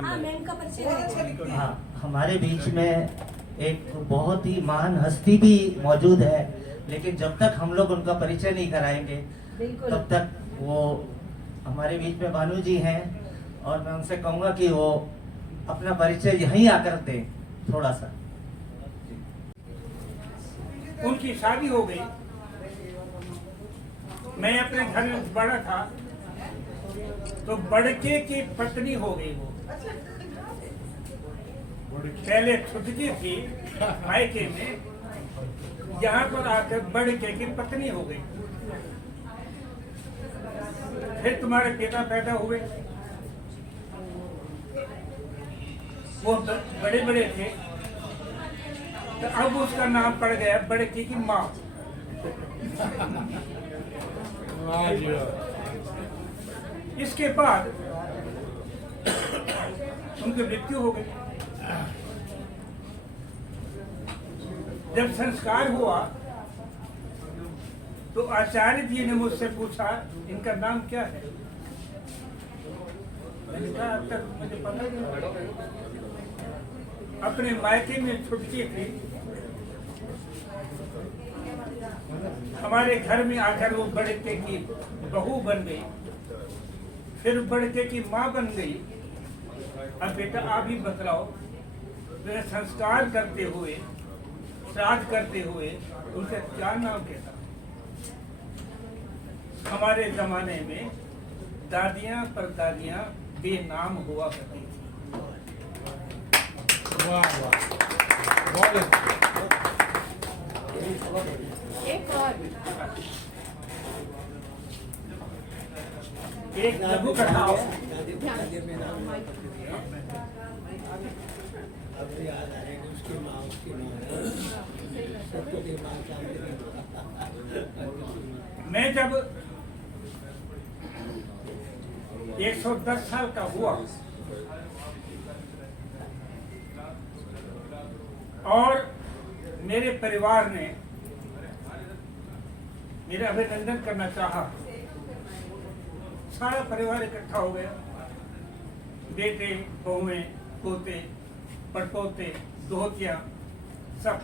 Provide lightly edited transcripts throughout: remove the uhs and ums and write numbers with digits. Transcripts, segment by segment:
नाम है? मैम का परिचय। हाँ, हमारे बीच में एक बहुत ही महान हस्ती भी मौजूद है, लेकिन जब तक हम लोग उनका परिचय नहीं कराएंगे तब तक वो हमारे बीच में भानु जी हैं, और मैं उनसे कहूँगा कि वो अपना परिचय यहीं आकर दें थोड़ा सा। उनकी शादी हो गई, मैं अपने घर में बड़ा था तो बड़के की पत्नी हो गई। वो पहले छुटकी थी मायके में, यहाँ पर आकर बड़के की पत्नी हो गई। फिर तुम्हारे पिता पैदा हुए, वो बड़े बड़े थे, तो अब उसका नाम पड़ गया बड़की की माँ। इसके बाद उनकी मृत्यु हो गई। जब संस्कार हुआ तो आचार्य जी ने मुझसे पूछा इनका नाम क्या है। मैंने कहा अब तक मुझे पता नहीं। अपने मायके में छुटकी थी, हमारे घर में आकर वो बड़के की बहू बन गई, फिर बड़के की माँ बन गई। अब बेटा आप ही बतलाओ, मेरा संस्कार करते हुए, श्राद्ध करते हुए उनका क्या नाम कहता। हमारे जमाने में दादियां परदादियां बेनाम हुआ करती थी। वाह वाह, बहुत एक और एक लघु कथा मैं जब 110 साल का हुआ और मेरे परिवार ने मेरा अभिनंदन करना चाहा, सारा परिवार इकट्ठा हो गया, बेटे बहुएं पोते पड़पोते दोहतियां सब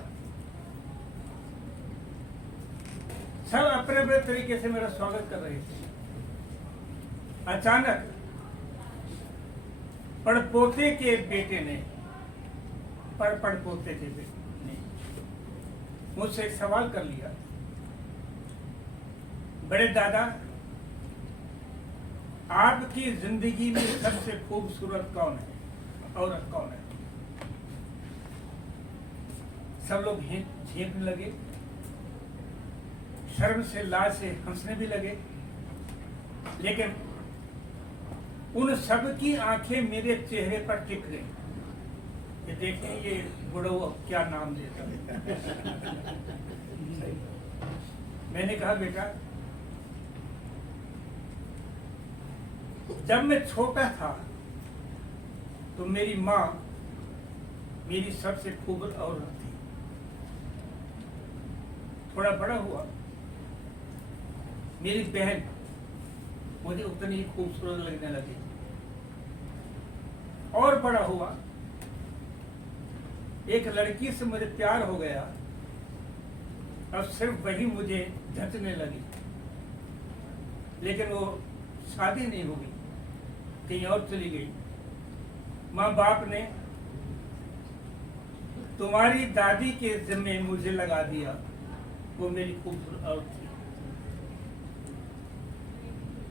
अपने अपने तरीके से मेरा स्वागत कर रहे थे। अचानक पड़पोते के बेटे ने पड़पोते के बेटे ने मुझसे एक सवाल कर लिया, बड़े दादा आपकी जिंदगी में सबसे खूबसूरत कौन है, औरत कौन है? सब लोग झेपने लगे, शर्म से लाज से हंसने भी लगे, लेकिन उन सब की आंखें मेरे चेहरे पर टिक गई। ये देखिए ये बुढ़ऊ क्या नाम देता है। मैंने कहा बेटा जब मैं छोटा था तो मेरी माँ मेरी सबसे खूबसूरत औरत थी। थोड़ा बड़ा हुआ मेरी बहन मुझे उतनी ही खूबसूरत लगने लगी, और बड़ा हुआ एक लड़की से मुझे प्यार हो गया। अब सिर्फ वही मुझे जचने लगी, लेकिन वो शादी नहीं होगी, कहीं और चली गई। माँ बाप ने तुम्हारी दादी के जिम्मे मुझे लगा दिया, वो मेरी खूबसूरत औरत थी।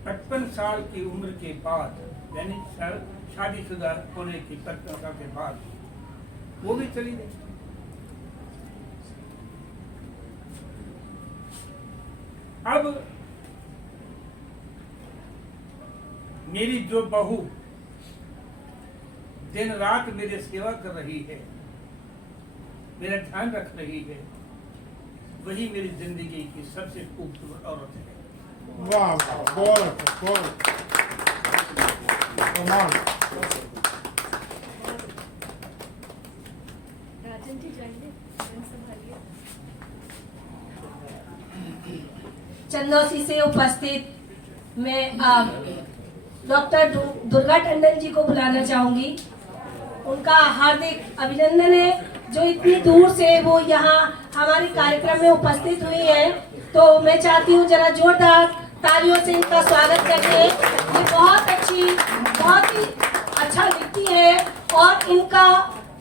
55 साल की उम्र के बाद, यानी शादीशुदा होने की 55 साल के बाद वो भी चली गई। अब मेरी जो बहू दिन रात मेरी सेवा कर रही है, मेरा ध्यान रख रही है, वही मेरी जिंदगी की सबसे खूबसूरत औरत है। वाह वाह, बहुत बहुत कमाल। राजन जी जाएंगे, संभालिए। चंदौसी से उपस्थित मैं डॉक्टर दुर्गा टंडन जी को बुलाना चाहूंगी। उनका हार्दिक अभिनंदन है जो इतनी दूर से वो यहाँ हमारे कार्यक्रम में उपस्थित हुई है। तो मैं चाहती हूँ जरा जोरदार तालियों से इनका स्वागत करिए। ये बहुत ही अच्छा लिखती है और इनका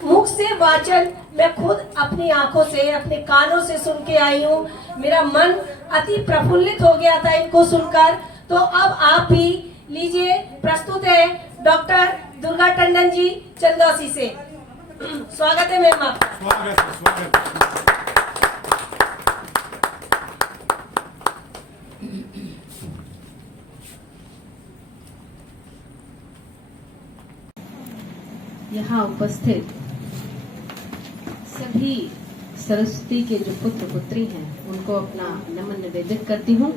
मुख से वाचन मैं खुद अपनी आंखों से अपने कानों से सुन के आई हूँ। मेरा मन अति प्रफुल्लित हो गया था इनको सुनकर। तो अब आप भी लीजिए, प्रस्तुत है डॉक्टर दुर्गा टंडन जी चंदौसी से। स्वागत है मैम आपका। स्वागत है। यहाँ उपस्थित सभी सरस्वती के जो पुत्र पुत्री हैं उनको अपना नमन निवेदित करती हूँ।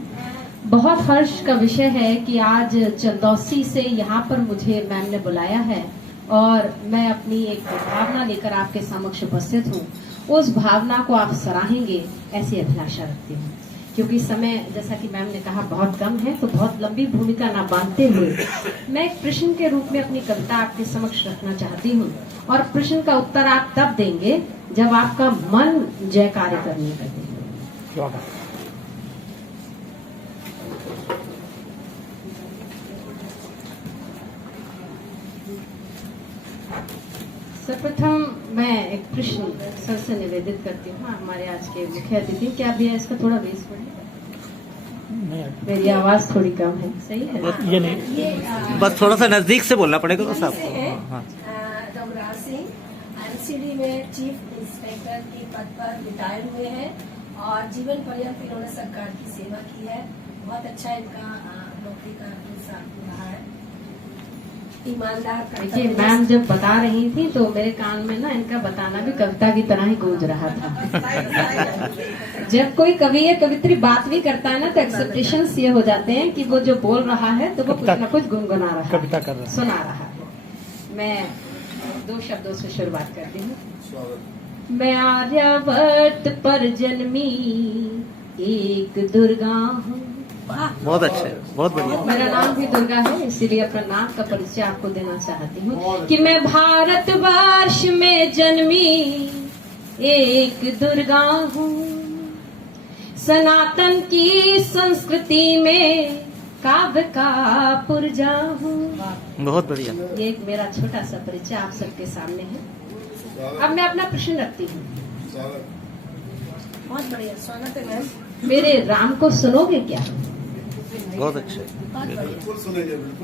बहुत हर्ष का विषय है कि आज चंदौसी से यहाँ पर मुझे मैम ने बुलाया है और मैं अपनी एक भावना लेकर आपके समक्ष उपस्थित हूँ। उस भावना को आप सराहेंगे ऐसी अभिलाषा रखती हूँ, क्योंकि समय जैसा कि मैम ने कहा बहुत कम है, तो बहुत लंबी भूमिका ना बांधते हुए मैं एक प्रश्न के रूप में अपनी कविता आपके समक्ष रखना चाहती हूँ और प्रश्न का उत्तर आप तब देंगे जब आपका मन जयकार्य करने लगे। सर्वप्रथम मैं एक प्रश्न सर से निवेदित करती हूँ, हमारे आज के मुख्य अतिथि। क्या भैया इसका थोड़ा बेस बढ़े? मेरी आवाज थोड़ी कम है, सही है? ये नहीं, बस थोड़ा सा नजदीक से बोलना पड़ेगा बस आपको। रघुराज सिंह एनसीडी में चीफ इंस्पेक्टर के पद पर रिटायर हुए हैं और जीवन पर्यंत इन्होंने सरकार की सेवा की है। बहुत अच्छा इनका नौकरी का इंसान रहा है, ईमानदार। देखिए मैम जब बता रही थी तो मेरे कान में ना इनका बताना भी कविता की तरह ही गूंज रहा था। जब कोई कवि या कवित्री बात भी करता है ना तो एक्सेप्टेशन ये हो जाते हैं कि वो जो बोल रहा है तो वो कुछ ना कुछ गुनगुना रहा है, सुना रहा है। मैं दो शब्दों से शुरुआत करती हूँ। मैं आर्यावर्त पर जन्मी एक दुर्गा हूँ। बहुत अच्छे, बहुत बढ़िया। मेरा नाम भी दुर्गा है, इसीलिए अपना नाम का परिचय आपको देना चाहती हूँ कि मैं भारतवर्ष में जन्मी एक दुर्गा हूँ। सनातन की संस्कृति में काव्य का पुरजा हूँ। बहुत बढ़िया। ये एक मेरा छोटा सा परिचय आप सबके सामने है। अब मैं अपना प्रश्न रखती हूँ। बहुत बढ़िया, स्वागत है मैम। मेरे राम को सुनोगे क्या? बहुत अच्छे।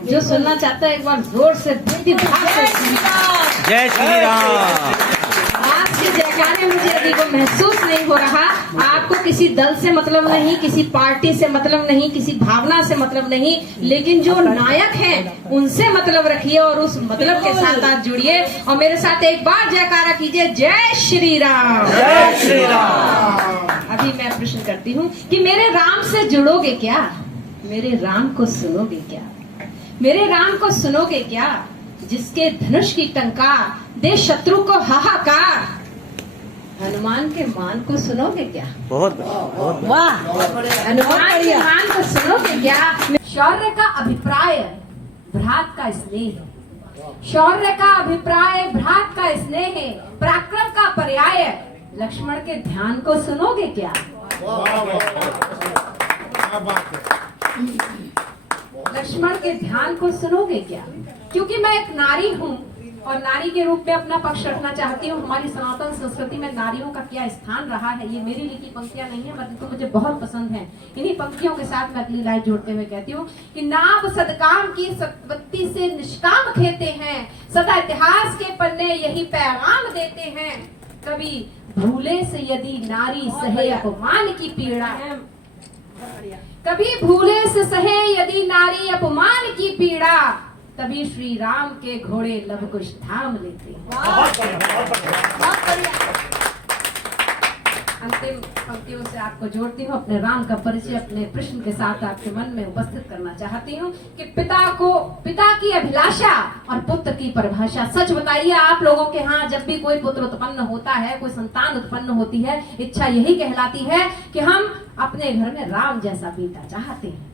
जो सुनना चाहता है एक बार जोर से जय श्री राम। आपके जयकारे मुझे अभी को महसूस नहीं हो रहा। आपको किसी दल से मतलब नहीं, किसी पार्टी से मतलब नहीं, किसी भावना से मतलब नहीं, लेकिन जो नायक हैं उनसे मतलब रखिए और उस मतलब के साथ आप जुड़िए और मेरे साथ एक बार जयकारा कीजिए, जय श्री राम। जय श्री राम। अभी मैं प्रश्न करती हूँ कि मेरे राम से जुड़ोगे क्या? मेरे राम को सुनोगे क्या? मेरे राम को सुनोगे क्या? जिसके धनुष की टंकार दे शत्रु को हाहाकार। हनुमान के मान को सुनोगे क्या? बहुत वाह। हनुमान के मान को सुनोगे क्या? शौर्य का अभिप्राय भ्रात का स्नेह। शौर्य का अभिप्राय भ्रात का स्नेह, पराक्रम का पर्याय लक्ष्मण के ध्यान को सुनोगे क्या? लक्ष्मण के ध्यान को सुनोगे क्या? क्योंकि मैं एक नारी हूँ और नारी के रूप में अपना पक्ष रखना चाहती हूँ। हमारी सनातन संस्कृति में नारियों का क्या स्थान रहा है, ये मेरी लिखी पंक्तियां नहीं है परंतु मुझे बहुत पसंद है। इन्हीं पंक्तियों के साथ मैं अगली लाइन जोड़ते हुए कहती हूँ कि नाम सदकाम की सत्पत्ति से निष्काम खेते हैं, सदा इतिहास के पन्ने यही पैगाम देते हैं। कभी भूले से यदि नारी सहे अपमान की पीड़ा, कभी भूले से सहे यदि नारी अपमान की पीड़ा, तभी श्री राम के घोड़े लव कुश थाम लेते हैं। अंतिम पंक्तियों से आपको जोड़ती हूँ, अपने राम का परिचय अपने प्रश्न के साथ आपके मन में उपस्थित करना चाहती हूँ कि पिता की अभिलाषा और पुत्र की परिभाषा। सच बताइए, आप लोगों के यहाँ जब भी कोई पुत्र उत्पन्न होता है, कोई संतान उत्पन्न होती है, इच्छा यही कहलाती है कि हम अपने घर में राम जैसा बेटा चाहते हैं।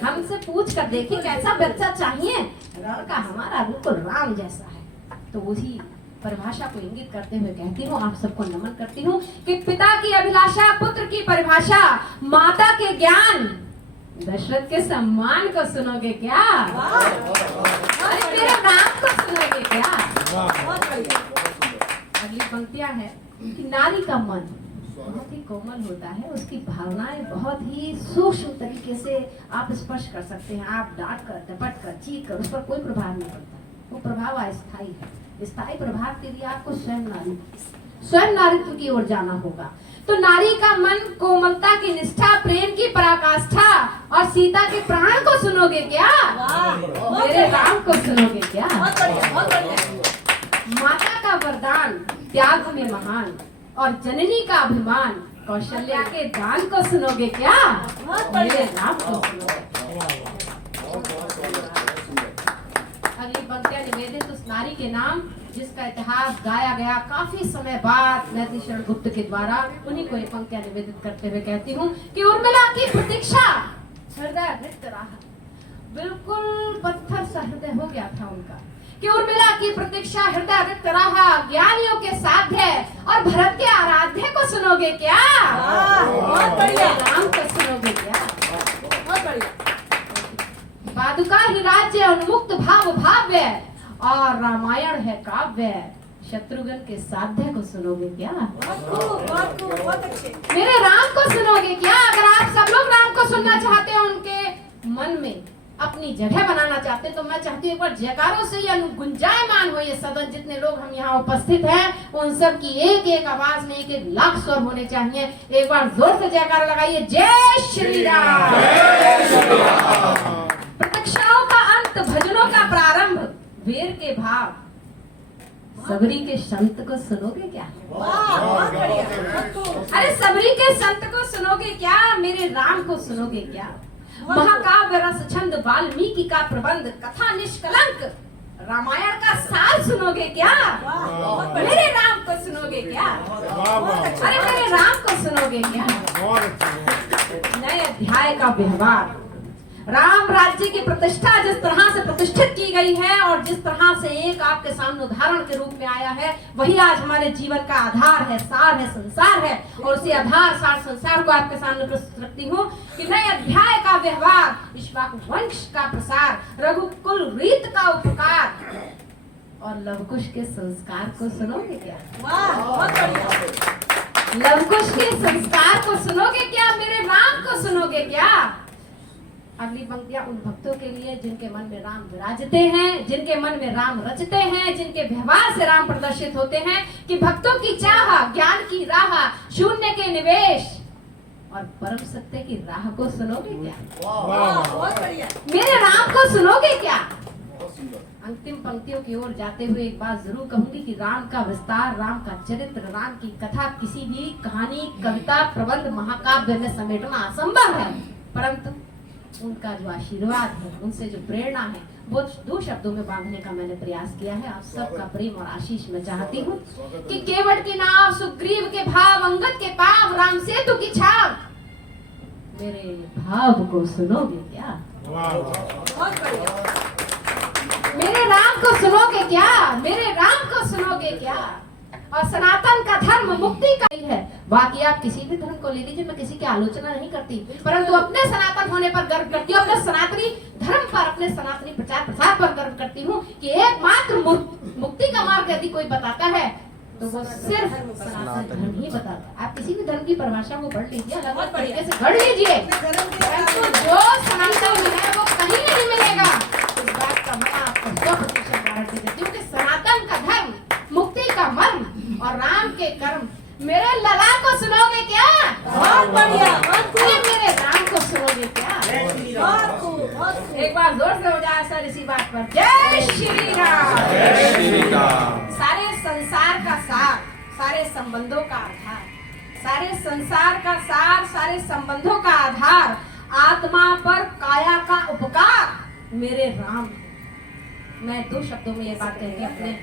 हमसे पूछ कर देखिए कैसा बच्चा चाहिए, लड़का हमारा बिल्कुल राम जैसा है, तो वही परिभाषा को इंगित करते हुए कहती हूँ, आप सबको नमन करती हूँ कि पिता की अभिलाषा, पुत्र की परिभाषा, माता के ज्ञान, दशरथ के सम्मान को सुनोगे क्या? अरे मेरे नाम को सुनोगे क्या? अगली पंक्तियां है कि नारी का मन बहुत ही कोमल होता है, उसकी भावनाएं बहुत ही सूक्ष्म तरीके से आप स्पर्श कर सकते हैं। आप डांट कर, डपट कर, चीख कर, उस पर कोई प्रभाव नहीं पड़ता। वो प्रभाव अस्थायी है। स्थायी प्रभाव के लिए आपको स्वयं नारीत्व की ओर जाना होगा। तो नारी का मन कोमलता की निष्ठा, प्रेम की पराकाष्ठा और सीता के प्राण को सुनोगे क्या? मेरे राम को सुनोगे क्या? माता का वरदान त्याग में महान और जननी का अभिमान कौशल्या के दान को सुनोगे क्या? मेरे राम को सुनोगे। अगली पंक्तियां निवेदित उस नारी के नाम जिसका इतिहास गाया गया काफी समय बाद नैतिशरण गुप्त के द्वारा, उन्हीं को ये पंक्तियां निवेदित करते हुए कहती हूँ कि उर्मिला की प्रतीक्षा हृदय रिक्त रहा, बिल्कुल पत्थर सा हृदय हो गया था उनका, कि उर्मिला की प्रतीक्षा हृदय रिक्त रहा, ज्ञानियों के साध्य और भरत के आराध्य को सुनोगे क्या? बहुत बढ़िया। राम को सुनोगे क्या? बहुत बढ़िया। पादुका ही राज्य उन्मुक्त भाव भाव्य और रामायण है काव्य, शत्रुघ्न के साध्य को सुनोगे क्या? बहुत अच्छे। मेरे राम को सुनोगे क्या? अगर आप सब लोग राम को सुनना चाहते हो, उनके मन में अपनी जगह बनाना चाहते, तो मैं चाहती हूँ एक बार जयकारों से ये गुंजायमान हो ये सदन, जितने लोग हम यहाँ उपस्थित हैं उन सब की एक एक आवाज में एक एक लाख स्वर होने चाहिए। एक बार जोर से जयकारा लगाइए, जय श्री राम। प्रतीक्षाओं का अंत, भजनों का प्रारंभ, वीर के भाव, सबरी के संत को सुनोगे क्या? अरे सबरी के संत को सुनोगे क्या? मेरे राम को सुनोगे क्या? महाकाव्य रस छंद वाल्मीकि का प्रबंध, कथा निष्कलंक रामायण का सार सुनोगे क्या? मेरे राम को सुनोगे क्या? अरे मेरे राम को सुनोगे क्या? नए अध्याय का व्यवहार, राम राज्य की प्रतिष्ठा जिस तरह से प्रतिष्ठित की गई है और जिस तरह से एक आपके सामने उदाहरण के रूप में आया है, वही आज हमारे जीवन का आधार है, सार है, संसार है। और उसी आधार, सार, संसार को आपके सामने प्रस्तुत रखती हूँ कि नए अध्याय का व्यवहार, इक्ष्वाकु वंश का प्रसार, रघुकुल रीत का उपकार और लवकुश के संस्कार को सुनोगे क्या? बहुत बढ़िया। लवकुश के संस्कार को सुनोगे क्या? मेरे राम को सुनोगे क्या? अगली पंक्तियां उन भक्तों के लिए जिनके मन में राम विराजते हैं, जिनके मन में राम रचते हैं, जिनके व्यवहार से राम प्रदर्शित होते हैं, कि भक्तों की चाह, ज्ञान की राह, शून्य के निवेश और परम सत्य की राह को सुनोगे क्या? बहुत बढ़िया। मेरे राम को सुनोगे क्या? अंतिम पंक्तियों की ओर जाते हुए एक बात जरूर कहूंगी कि राम का विस्तार, राम का चरित्र, राम की कथा किसी भी कहानी, कविता, प्रबंध, महाकाव्य में समेटना असंभव है, परंतु उनका जो आशीर्वाद है, उनसे जो प्रेरणा है, वो 2 शब्दों में बांधने का मैंने प्रयास किया है। आप सबका प्रेम और आशीष मैं चाहती हूँ कि केवट की नाव, सुग्रीव के भाव, अंगद के पाव, राम सेतु की छाव, मेरे भाव को सुनोगे क्या? बहुत बढ़िया। मेरे राम को सुनोगे क्या? मेरे राम को सुनोगे क्या? और सनातन का धर्म मुक्ति का ही है। बाकी आप किसी भी धर्म को ले लीजिए, मैं किसी की आलोचना नहीं करती, परंतु अपने सनातन होने पर गर्व करती हूँ, अपने सनातनी धर्म पर, अपने सनातनी प्रचार प्रसार पर गर्व करती हूँ कि एकमात्र मुक्ति का मार्ग यदि कोई बताता है तो वो सिर्फ सनातन धर्म ही बताता है। आप किसी भी धर्म की परिभाषा को पढ़ लीजिए, अलग अलग तरीके से पढ़ लीजिए, परंतु जो सनातन में है वो कहीं नहीं मिलेगा। इस बात का मैं आपको 100% गारंटी देती हूँ कि सनातन का धर्म, मुक्ति का मर्म और राम के कर्म, मेरे लला को सुनोगे क्या? बहुत बढ़िया। अरे मेरे राम को सुनोगे क्या? बहुत खूब, बहुत खूब। एक बार जोर से हो जाए सर इसी बात पर, जय श्री राम। जय श्री राम। सारे संसार का सार, सारे संबंधों का आधार, सारे संसार का सार, सारे संबंधों का आधार, आत्मा पर काया का उपकार मेरे राम है। मैं 2 शब्दों में ये बात कहकर अपने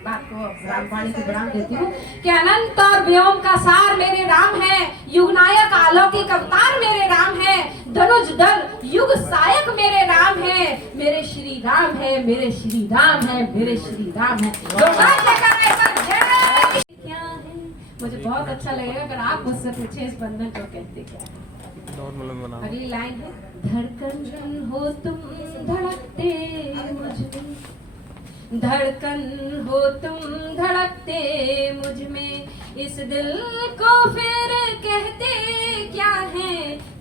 बात को रामवाणी को विराम देती हूँ कि अनंत और व्योम का सार मेरे राम है, युगनायक अलौकिक अवतार मेरे राम है, धनुष दल युग सायक मेरे राम है, मेरे श्री राम है, मेरे श्री राम है, मेरे श्री राम है। जोरदार जयकारा एक बार जय। क्या है, मुझे बहुत अच्छा लगेगा अगर आप मुझसे पूछे इस बंधन को कहते क्या है। अगली लाइन है, धड़कन हो तुम धड़कते मुझमें, धड़कन हो तुम धड़कते मुझ में, इस दिल को फिर कहते क्या है,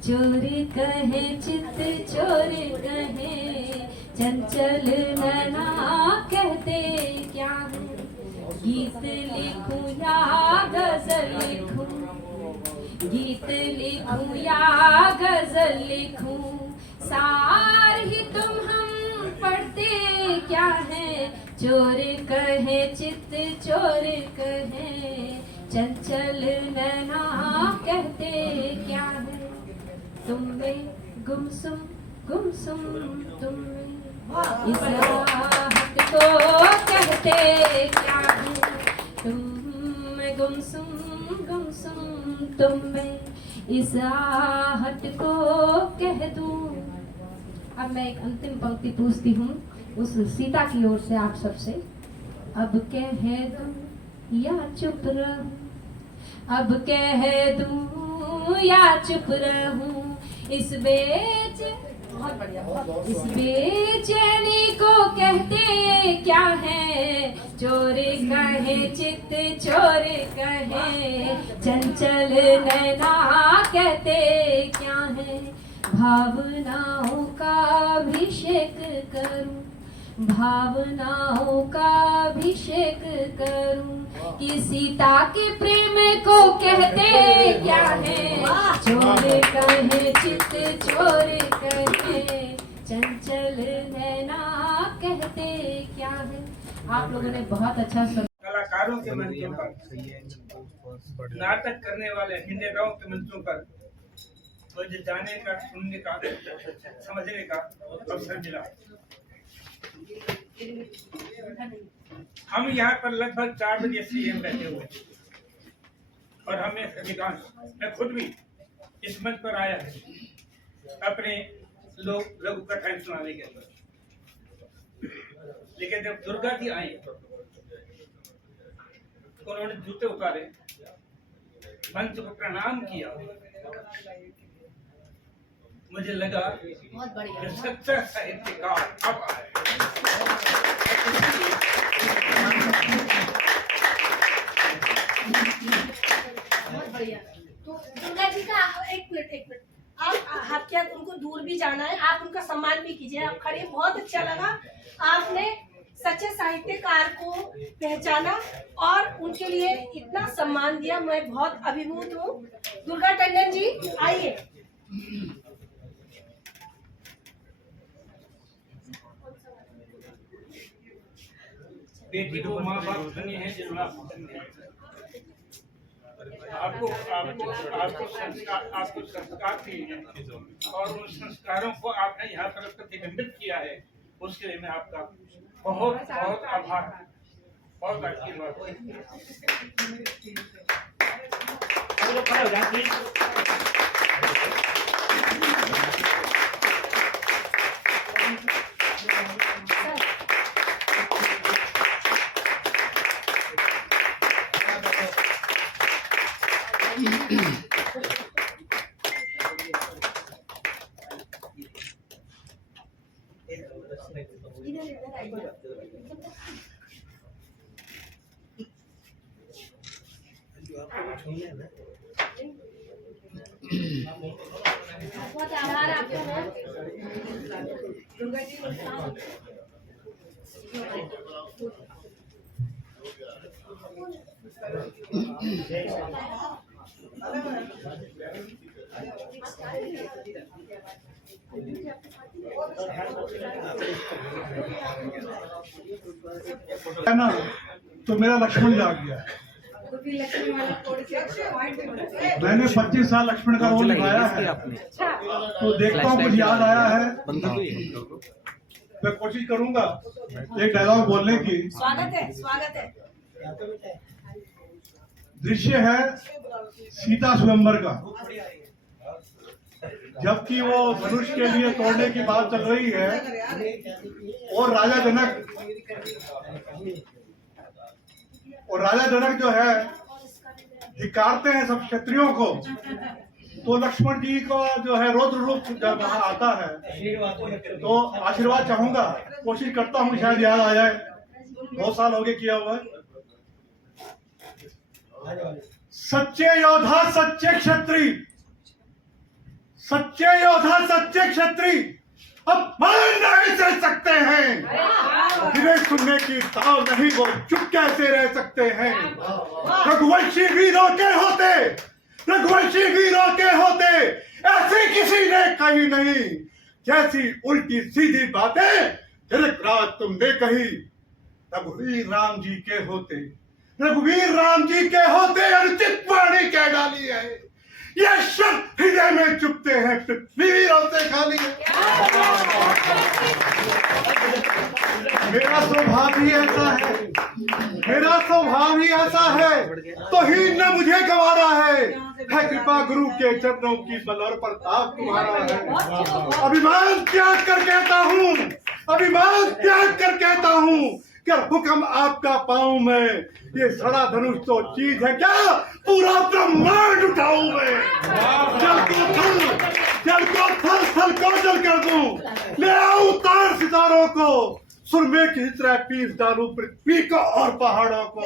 चोर कहे चित चोर कहे, चंचल नैना कहते क्या है, गीत लिखूं या गजल लिखूं, गीत लिखूं या गजल लिखूं, सार ही तुम हम पढ़ते क्या है, चोर कहे चित चोर कहे, चंचल नैना कहते क्या है, तुम में गुमसुम तुम में, इस राहत को कहते क्या है, तुम में गुमसुम तुम में, इस आहट को कह दूं। अब मैं एक अंतिम पंक्ति पूछती हूँ उस सीता की ओर से आप सबसे, अब कह दूं या चुप रहूं, अब कह दूं या चुप रहूं, इस बेचैनी को कहते क्या है, चोर कहे चित चोर कहे, चंचल नैना कहते क्या है, भावनाओं का अभिषेक करूं, भावनाओं का अभिषेक करूं, कि सीता के प्रेम को कहते क्या है, चोर कहे चित चोर कहे, चंचल नैना कहते क्या है। आप लोगों ने बहुत अच्छा कलाकारों के मंचों पर, नाटक करने वाले अभिनेताओं के मंचों पर मुझे जाने का, सुनने का, समझने का अवसर मिला। हम यहाँ पर लगभग 4 बजे से हम बैठे हुए और हमें अधिकांश, मैं खुद भी इस मंच पर आया है अपने लोग लघु कथाएं सुनाने के लिए, लेकिन जब दुर्गा जी आई तो उन्होंने जूते उतारे, मंच को प्रणाम किया, मुझे लगा कि सच्चा साहित्यकार अब आए। बहुत बढ़िया। तो दुर्गा जी का एक मिनट आप क्या उनको दूर भी जाना है, आप उनका सम्मान भी कीजिए। आप खड़े, बहुत अच्छा लगा, आपने सच्चे साहित्यकार को पहचाना और उनके लिए इतना सम्मान दिया, मैं बहुत अभिभूत हूँ। दुर्गा टंडन जी आइए। बेटी को माँ बाप धन्य है, आपको संस्कार दिए हैं और उन संस्कारों को आपने यहाँ पर प्रतिबिंबित किया है, उसके लिए मैं आपका बहुत बहुत आभार, बहुत आशीर्वाद। बहुत आभार आपका। दुर्गा जी है ना, तो मेरा लक्ष्मण जाग गया। मैंने 25 साल लक्ष्मण का रोल निभाया है, तो देखता हूँ कुछ याद आया है। मैं कोशिश करूंगा एक डायलॉग बोलने की। स्वागत है, स्वागत है। दृश्य है सीता स्वयंवर का, जबकि वो धनुष के लिए तोड़ने की बात चल रही है और राजा जनक जो है धिक्कारते हैं सब क्षत्रियों को, तो लक्ष्मण जी का जो है रौद्र रूप जब आता है तो आशीर्वाद चाहूंगा, कोशिश करता हूँ शायद याद आ जाए, बहुत साल हो गए किया हुआ है। सच्चे योद्धा सच्चे क्षत्रिय, सच्चे योद्धा सच्चे क्षत्रिय अब मान नहीं सह सकते हैं, जिन्हें सुनने की ताव नहीं वो चुप कैसे रह सकते हैं। रघुवंशी वीरों के होते, रघुवंशी वीरों के होते ऐसी किसी ने कही नहीं, जैसी उल्टी सीधी बातें जनकराज तुमने कही। रघुवीर राम जी के होते, रघुवीर राम जी के होते अनुचित वाणी कह डाली है, ये शब्द हृदय में चुपते हैं पृथ्वीवीरों से खाली है। मेरा स्वभाव ही ऐसा है, मेरा स्वभाव ही ऐसा है, तो ही न मुझे गंवारा है कृपा गुरु के चरणों की बल और प्रताप तुम्हारा है। अभिमान त्याग कर कहता हूँ, अभिमान त्याग कर कहता हूँ, क्या हुक्म आपका पाऊं मैं, ये सड़ा धनुष तो चीज है क्या, पूरा ब्रह्मांड उठाऊं मैं। जल को थल को जल कर दूं, ले आऊं तार सितारों को, सुरमे की तरह पीस डालूं पृथ्वी को और पहाड़ों को।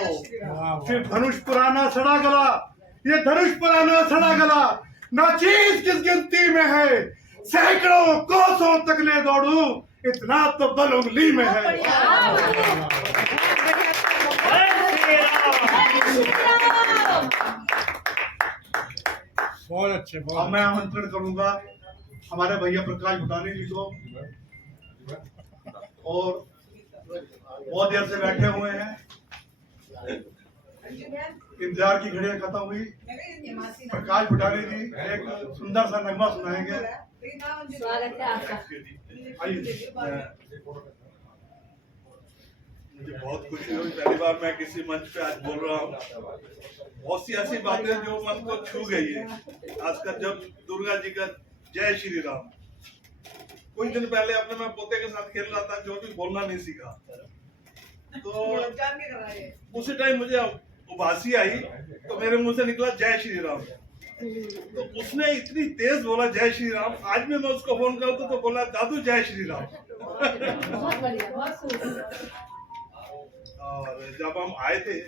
फिर धनुष पुराना सड़ा गला, ये धनुष पुराना सड़ा गला ना चीज किस गिनती में है, सैकड़ों कोसों तक ले दौड़ूं इतना तो बल उंगली में है। बहुत अच्छे। अब मैं आमंत्रण करूंगा हमारे भैया प्रकाश भुटानी जी को, और बहुत देर से बैठे हुए हैं, इंतजार की घड़ियां खत्म हुई। प्रकाश भुटानी जी एक सुंदर सा नगमा सुनाएंगे। स्वागत है आपका। मुझे बहुत खुशी हुई, पहली बार मैं किसी मंच पे आज बोल रहा हूँ। बहुत सी ऐसी बातें जो मन को छू गई है, खासकर जब दुर्गा जी का जय श्री राम। कुछ दिन पहले अपने मैं पोते के साथ खेल रहा था, जो भी बोलना नहीं सीखा, तो उसी टाइम मुझे उबासी आई तो मेरे मुंह से निकला जय श्री राम। तो उसने इतनी तेज बोला जय श्री राम, आज भी मैं उसको फोन करता तो बोला दादू जय श्री राम। बहुत बढ़िया, बहुत सुंदर। और जब हम आए थे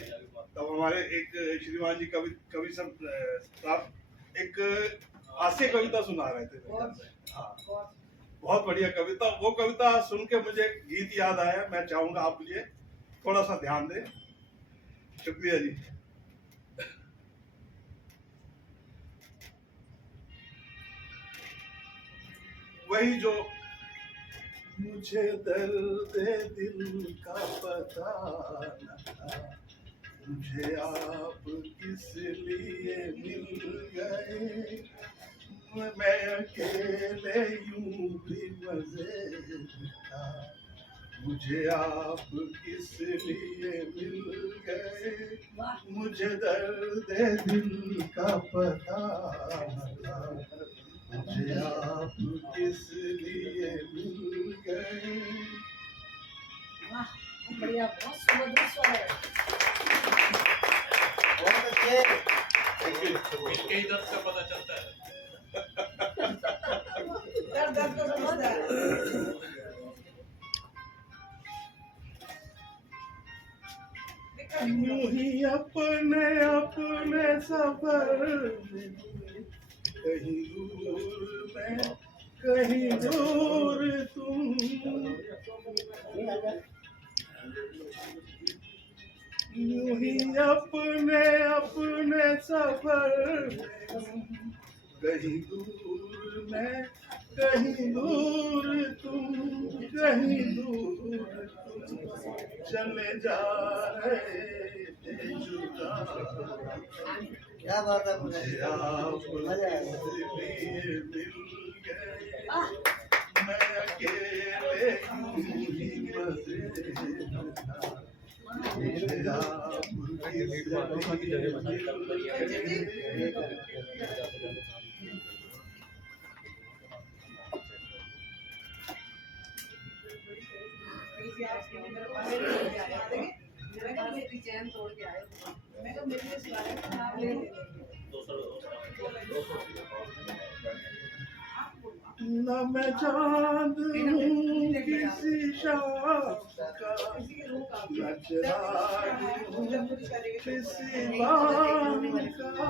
तब हमारे एक श्रीमान जी कवि सब एक हास्य कविता सुना रहे थे। हाँ, बहुत बढ़िया कविता। वो कविता सुन के मुझे गीत याद आया, मैं चाहूंगा आप मुझे थोड़ा सा ध्यान दें। शुक्रिया जी। वही जो मुझे दर्द दिल का पता न था, मुझे आप किस लिए मिल गए, मैं अकेले यूं भी मजे था, मुझे आप किस लिए मिल गए, मुझे दर्द दिल का पता न था, मुझे आप किस लिए मिल गए। वाह, बढ़िया, बहुत सुमधुर स्वर है। बहुत अच्छे। इसके ही दर्द का पता चलता है। दर्द को समझता है। यूं ही अपने अपने सफर में, कहीं दूर मैं कहीं दूर तुम, यूं ही अपने अपने सफर में, कहीं दूर मैं कहीं दूर तुम, कहीं दूर तुम चले जा रहे थे जुदा। क्या बात है, मुझे आप इसलिए मिल गए, मैं अकेले यूं ही मजे था, मुझे आप इसलिए मिल गए। चैन तोड़ के आए। मैं कहा मेरे लिए सिलाया तो आप ले लेंगे। न मैं चांद हूँ किसी शाम का, न चिराग हूँ किसी बाम का,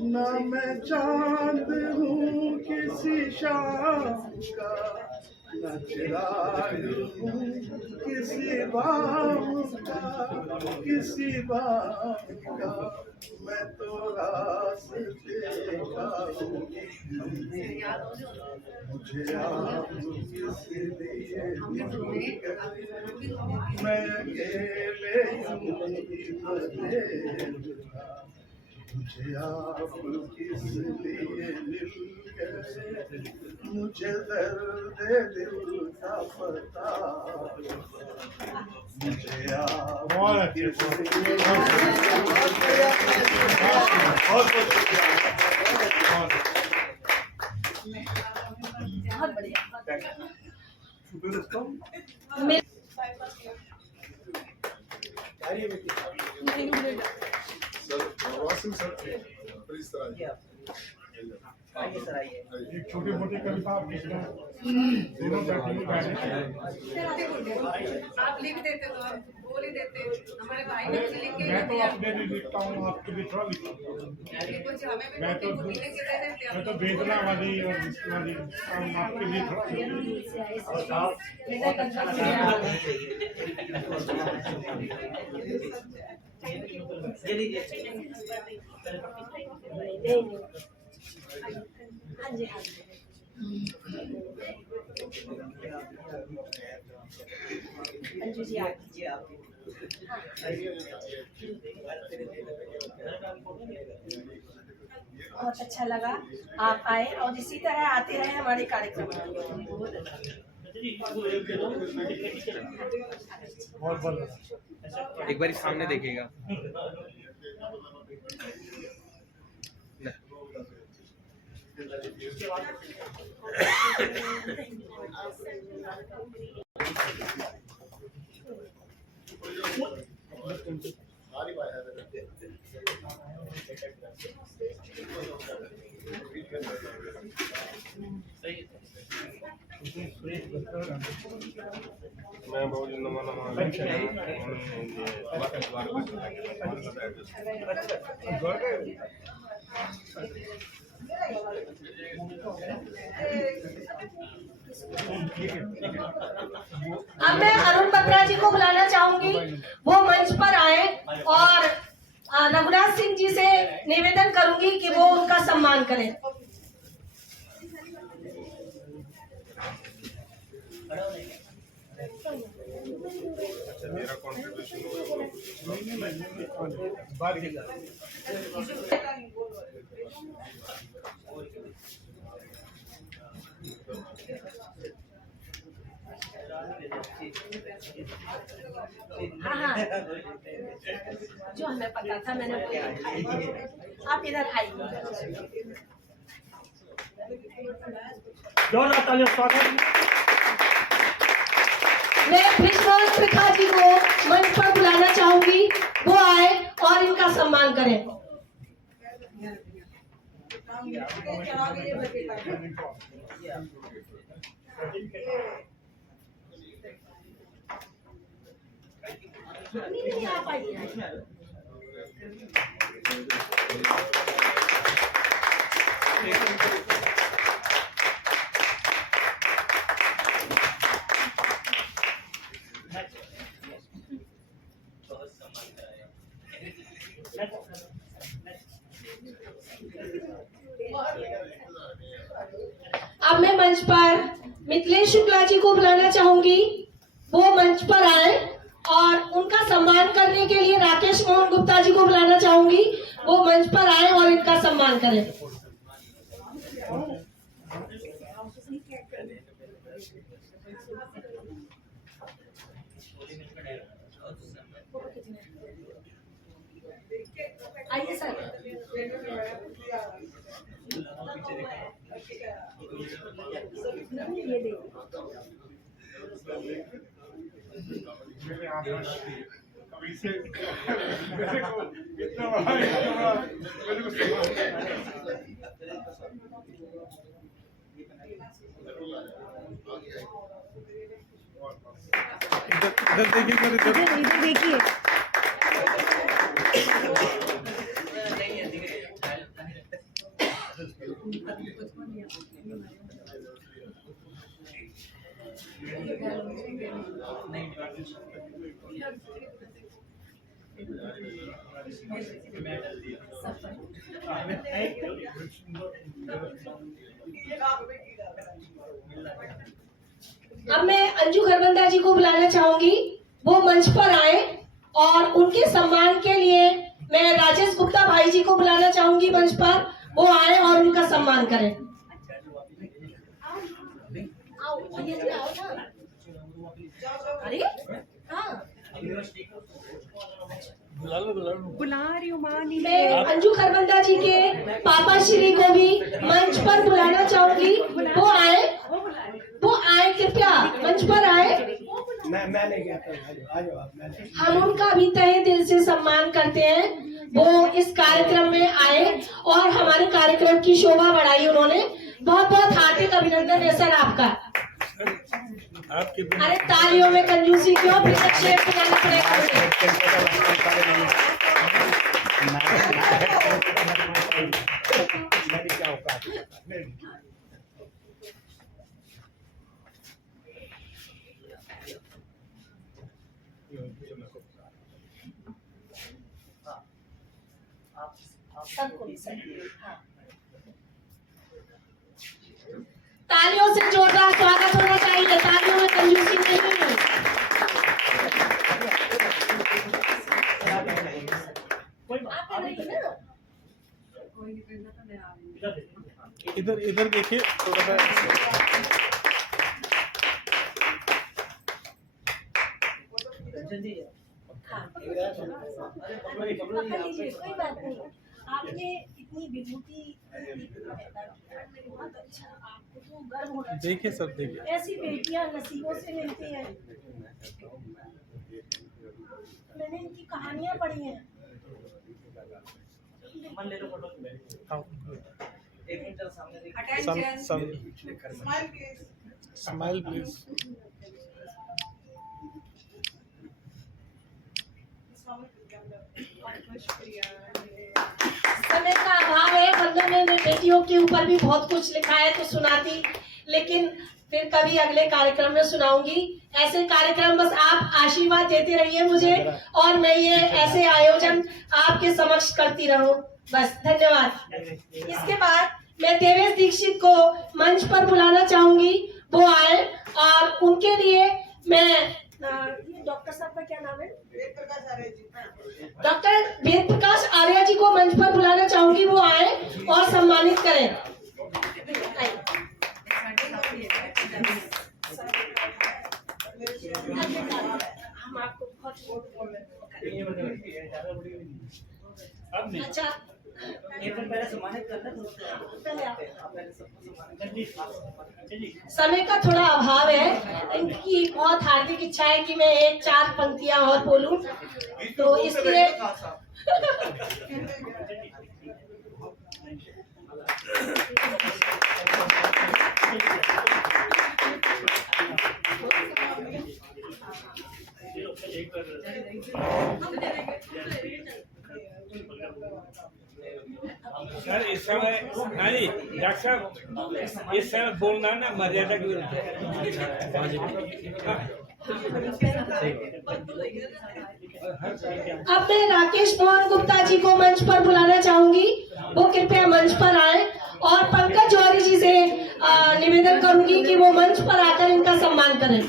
न मैं चांद हूँ किसी शाम का, न चिराग हूँ किसी बाम का, किसी बाम का, मैं तो रास्ते का हूँ। मुझे आप किस लिए मिल गए, मैं अकेले यूं ही बंधेरा, मुझे आप किस लिए मिल गए, मुझे दर्द दिल का पता, मुझे आप किस लिए बहुत बढ़िया। आइए सर, आइए। एक छोटी मोटी कविता आप लिख रहे हैं। दोनों बैठे हैं। आप लिख देते तो हम बोल ही देते। हमारे भाई ने मुझे लिख के मैं तो दिया। अपने लिए लिखता हूँ, आपके लिए थोड़ा लिखता हूँ। कुछ हमें भी मैं तो लिख के दे देते। मैं तो वेदना वाली और इसकी वाली काम आपके लिए थोड़ा बेटा अच्छा कंट्रोल लगा। ये लीजिए। हाँ जी हाँ जी। अंजू जी आप ये आप बहुत अच्छा लगा आप आए और इसी तरह आते रहे हमारे कार्यक्रम में। बहुत बहुत एक बार सामने देखिएगा। मैं बहुत अब मैं अरुण बत्रा जी को बुलाना चाहूंगी, वो मंच पर आए और रघुनाथ सिंह जी से निवेदन करूंगी कि वो उनका सम्मान करें। मेरा कॉन्ट्रीब्यूशन हाँ हाँ, जो हमें पता था मैंने वो लिखा। आप इधर आइए। जोरदार तालियों से स्वागत। मैं विश्वास त्रिपाठी को मंच पर बुलाना चाहूंगी, वो आए और इनका सम्मान करें। नहीं, आप आइए। अब मैं मंच पर मिथिलेश शुक्ला जी को बुलाना चाहूंगी, वो मंच पर आए और उनका सम्मान करने के लिए राकेश मोहन गुप्ता जी को बुलाना चाहूंगी, वो मंच पर आए और इनका सम्मान करें। आइए सर। इसे मेरे को इतना बड़ा मेरे को इधर देखिए इधर देखिए। अब मैं अंजू खरबंदा जी को बुलाना चाहूंगी, वो मंच पर आए और उनके सम्मान के लिए मैं राजेश गुप्ता भाई जी को बुलाना चाहूंगी मंच पर, वो आए और उनका सम्मान करें। अरे हाँ, बुला रही हूँ माँ। मैं अंजू खरबंदा जी के पापा श्री को भी मंच पर बुलाना चाहूंगी, वो आए कृपया मंच पर आए। हम उनका भी तहे दिल से सम्मान करते हैं, वो इस कार्यक्रम में आए और हमारे कार्यक्रम की शोभा बढ़ाई उन्होंने। बहुत बहुत हार्दिक अभिनंदन है सर आपका। अरे तालियों में कंजूसी क्यों, फिर तक शेर सुनाना पड़ेगा। तालियों से जोरदार स्वागत होना चाहिए, तालियों में कंजूसी नहीं। इधर इधर देखिए थोड़ा सा। कोई बात नहीं, आपने इतनी विभूति बहुत अच्छा, आपको तो गर्व होना चाहिए। देखिए सब देखिए, ऐसी बेटियां नसीबों से मिलती हैं। मैंने इनकी कहानियां पढ़ी हैं। Smile please. समय का अभाव है, वरना मैंने बेटियों के ऊपर भी बहुत कुछ लिखा है तो सुनाती, लेकिन फिर कभी अगले कार्यक्रम में सुनाऊंगी। ऐसे कार्यक्रम बस आप आशीर्वाद देते रहिए मुझे, और मैं ये ऐसे आयोजन आपके समक्ष करती रहूं, बस। धन्यवाद। इसके बाद मैं देवेश दीक्षित को मंच पर बुलाना चाहूंगी, वो आए और उनके लिए मैं डॉक्टर साहब का क्या नाम है, डॉक्टर वेद प्रकाश आर्या जी को मंच पर बुलाना चाहूंगी, वो आए और सम्मानित करें। हम आपको अच्छा पहले सम्मानित करना, समय का थोड़ा अभाव है, इनकी बहुत हार्दिक इच्छा है कि मैं 1-4 पंक्तियां और बोलूं, तो इसलिए सर इस समय नहीं, डॉक्टर साहब इस समय बोलना ना मर्यादा की विरुद्ध अब मैं राकेश मोहन गुप्ता जी को मंच पर बुलाना चाहूंगी, वो कृपया मंच पर आए, और पंकज जौहरी जी से निवेदन करूंगी कि वो मंच पर आकर इनका सम्मान करें।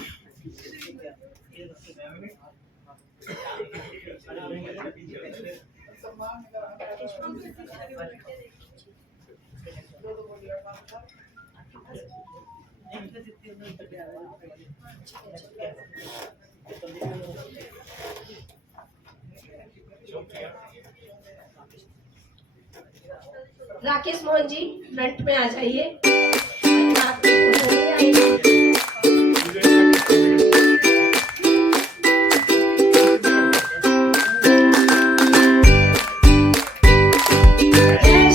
राकेश मोहन जी फ्रंट में आ जाइए। जय